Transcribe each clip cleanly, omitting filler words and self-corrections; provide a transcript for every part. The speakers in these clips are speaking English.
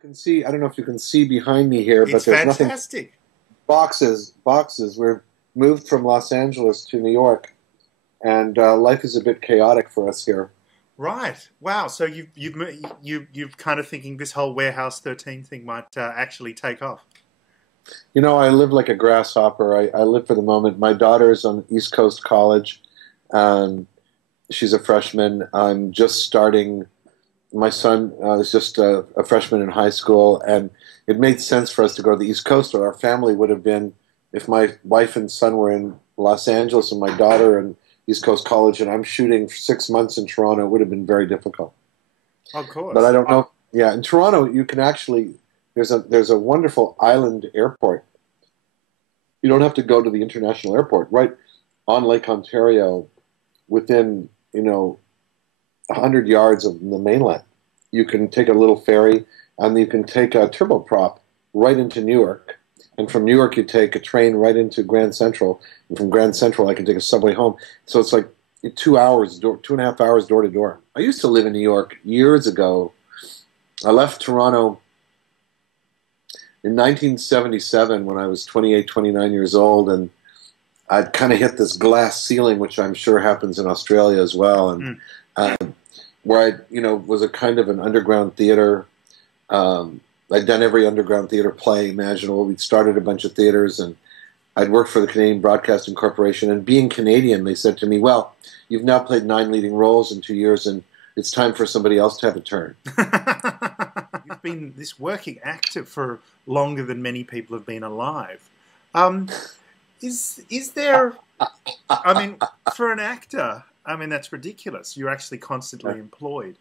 can see, I don't know if you can see behind me here, but It's there's nothing. fantastic. Boxes. We're moved from Los Angeles to New York, and life is a bit chaotic for us here. Right. Wow. So you've kind of thinking this whole Warehouse 13 thing might actually take off. You know, I live like a grasshopper. I live for the moment. My daughter's on East Coast College. Um, she's a freshman. I'm just starting. My son is just a freshman in high school, and it made sense for us to go to the East Coast, or our family would have been, if my wife and son were in Los Angeles and my daughter in East Coast College, and I'm shooting for 6 months in Toronto, it would have been very difficult. Of But I course. don't know. Yeah, in Toronto, you can actually, there's a wonderful island airport. You don't have to go to the international airport. Right on Lake Ontario, within, 100 yards of the mainland. You can take a little ferry, and you can take a turboprop right into Newark. And from Newark, you take a train right into Grand Central. And from Grand Central, I can take a subway home. So it's like 2 hours, 2.5 hours door to door. I used to live in New York years ago. I left Toronto in 1977 when I was 28, 29 years old, and I'd kind of hit this glass ceiling, which I'm sure happens in Australia as well. And Mm. where I, was a kind of an underground theater. I'd done every underground theater play imaginable. We'd started a bunch of theaters, and I'd worked for the Canadian Broadcasting Corporation. And being Canadian, they said to me, "Well, you've now played 9 leading roles in 2 years, and it's time for somebody else to have a turn." You've been this working actor for longer than many people have been alive. Um, is there? I mean, for an actor, I mean that's ridiculous. You're actually constantly employed.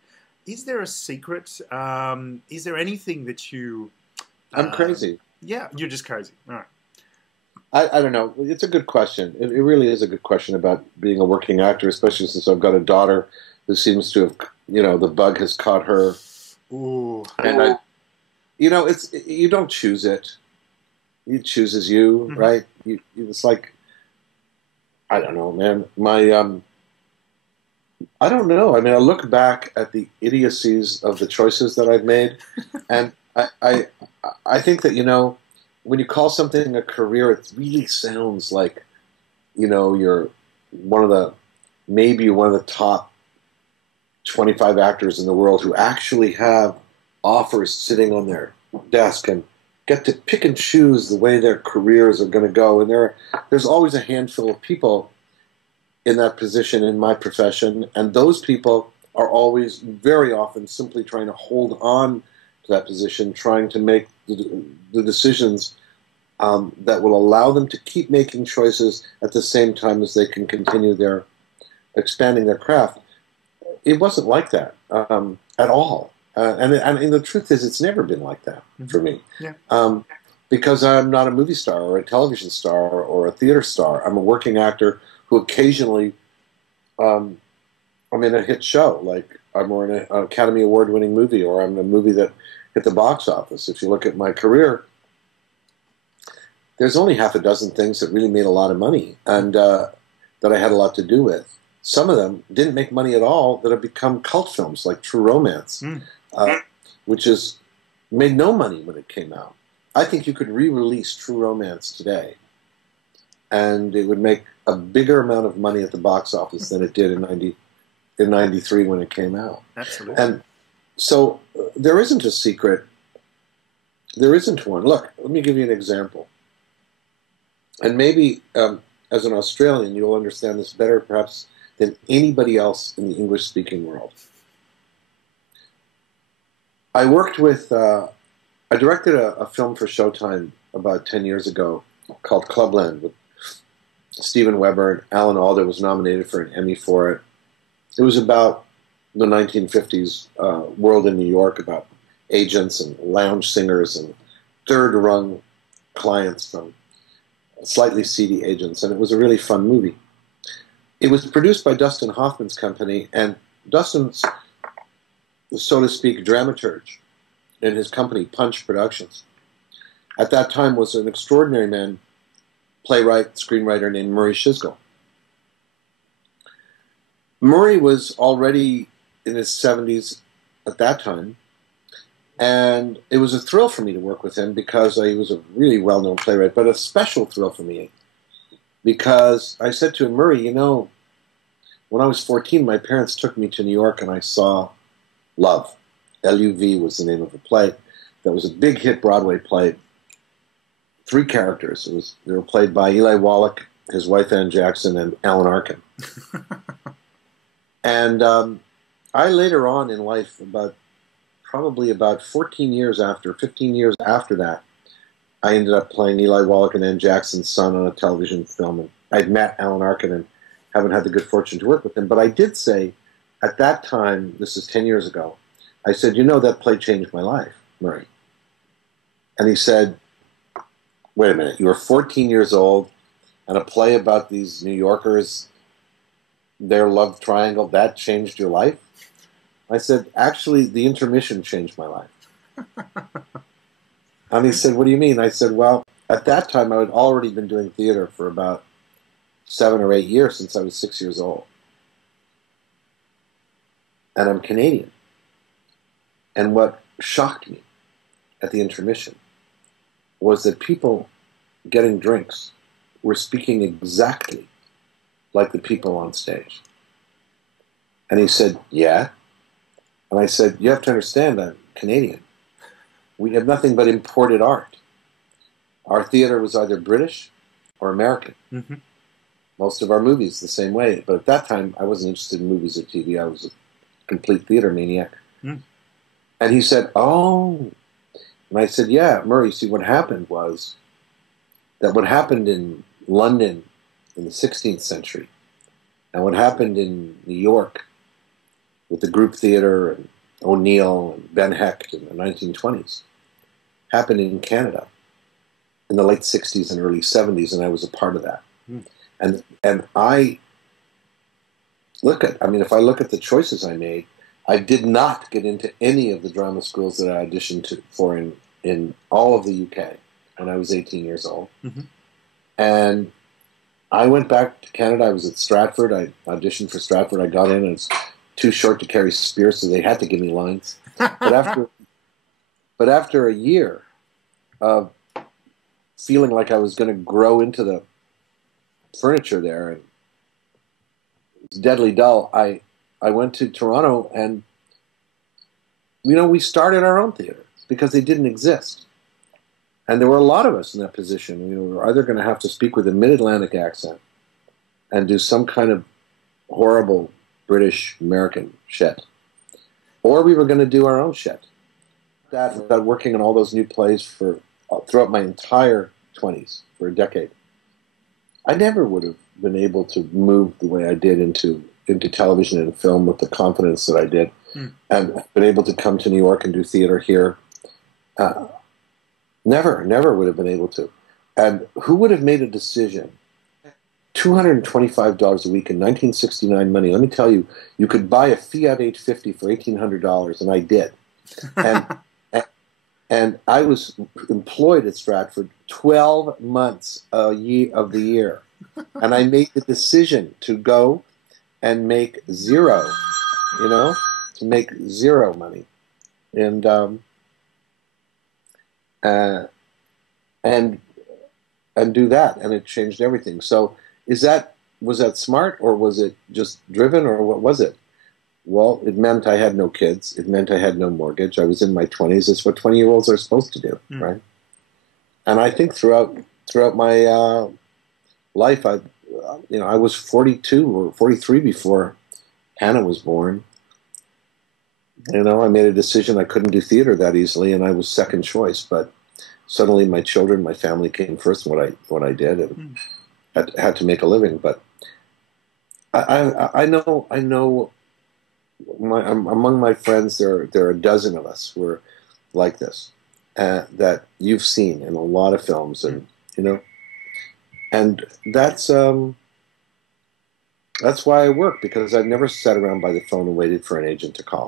Is there a secret? Is there anything that you? I'm Um, crazy. yeah, you're just crazy. All right. I don't know. It's a good question. It really is a good question about being a working actor, especially since I've got a daughter who seems to have, the bug has caught her. Ooh. And you don't choose it. It chooses you, Mhm. right? It's like, I don't know, man. I don't know. I mean, I look back at the idiocies of the choices that I've made, and I think that, when you call something a career, it really sounds like, you're one of the, maybe you're one of the top 25 actors in the world who actually have offers sitting on their desk and get to pick and choose the way their careers are going to go. And there's always a handful of people in that position in my profession, and those people are always, very often, simply trying to hold on to that position, trying to make the decisions that will allow them to keep making choices at the same time as they can continue their expanding their craft. It wasn't like that at all. And the truth is, it's never been like that for Mhm. me. Yeah. Because I'm not a movie star or a television star or a theater star. I'm a working actor who occasionally, um, I'm in a hit show, like I'm in an Academy Award-winning movie, or I'm in a movie that hit the box office. If you look at my career, there's only half a dozen things that really made a lot of money, and that I had a lot to do with. Some of them didn't make money at all, that have become cult films, like True Romance, Mm. uh, which is made no money when it came out. I think you could re-release True Romance today, and it would make a bigger amount of money at the box office than it did in '93 when it came out. Absolutely. And so there isn't a secret. There isn't one. Look, let me give you an example. And maybe as an Australian, you'll understand this better perhaps than anybody else in the English-speaking world. I worked with, I directed a film for Showtime about 10 years ago called Clubland with Steven Weber, and Alan Alda was nominated for an Emmy for it. It was about the 1950s world in New York, about agents and lounge singers and third-rung clients from slightly seedy agents, and it was a really fun movie. It was produced by Dustin Hoffman's company, and Dustin's, so to speak, dramaturge in his company, Punch Productions, at that time was an extraordinary man, playwright, screenwriter named Murray Shisgle. Murray was already in his 70s at that time, And it was a thrill for me to work with him because he was a really well-known playwright, but a special thrill for me because I said to him, Murray, you know, when I was 14, my parents took me to New York and I saw Love. L-U-V was the name of the play. That was a big hit Broadway play. 3 characters. They were played by Eli Wallach, his wife Ann Jackson, and Alan Arkin. And I later on in life, probably about 15 years after that, I ended up playing Eli Wallach and Ann Jackson's son on a television film. And I'd met Alan Arkin and haven't had the good fortune to work with him. But I did say, at that time, this is 10 years ago, I said, you know, that play changed my life, Murray. And he said, wait a minute, you were 14 years old, and a play about these New Yorkers, their love triangle, that changed your life? I said, actually, the intermission changed my life. And he said, what do you mean? I said, well, at that time, I had already been doing theater for about 7 or 8 years since I was 6 years old. And I'm Canadian. And what shocked me at the intermission was that people getting drinks were speaking exactly like the people on stage. And he said, yeah. And I said, you have to understand, I'm Canadian. We have nothing but imported art. Our theater was either British or American. Mm-hmm. Most of our movies the same way. But at that time, I wasn't interested in movies or TV. I was a complete theater maniac. Mm. And he said, oh. And I said, yeah, Murray, see, what happened was that what happened in London in the 16th century and what happened in New York with the group theater and O'Neill and Ben Hecht in the 1920s happened in Canada in the late 60s and early 70s, and I was a part of that. Mm. And I look at, I mean, if I look at the choices I made, I did not get into any of the drama schools that I auditioned for in all of the UK when I was 18 years old. Mm-hmm. And I went back to Canada. I was at Stratford. I auditioned for Stratford. I got in, and it's too short to carry spears, so they had to give me lines. But after a year of feeling like I was going to grow into the furniture there, and it was deadly dull, I went to Toronto, and you know, we started our own theater because they didn't exist. And there were a lot of us in that position. You know, we were either going to have to speak with a mid-Atlantic accent and do some kind of horrible British-American shit, or we were going to do our own shit. That working on all those new plays throughout my entire 20s, for a decade. I never would have been able to move the way I did into television and film with the confidence that I did, and been able to come to New York and do theater here. Never would have been able to. And who would have made a decision? $225 a week in 1969 money. Let me tell you, you could buy a Fiat 850 for $1,800, and I did. And I was employed at Stratford 12 months of the year. And I made the decision to go and make zero, to make zero money. And do that, and it changed everything. So was that smart, or was it just driven, or what was it? Well, it meant I had no kids. It meant I had no mortgage. I was in my 20s. It's what 20-year-olds are supposed to do, right? And I think throughout my life, I was 42 or 43 before Hannah was born. You know, I made a decision I couldn't do theater that easily, and I was second choice. But suddenly, my children, my family came first. What I did, and had to make a living. But I know. Among my friends, there are a dozen of us who are like this, that you've seen in a lot of films, and and that's why I work, because I've never sat around by the phone and waited for an agent to call.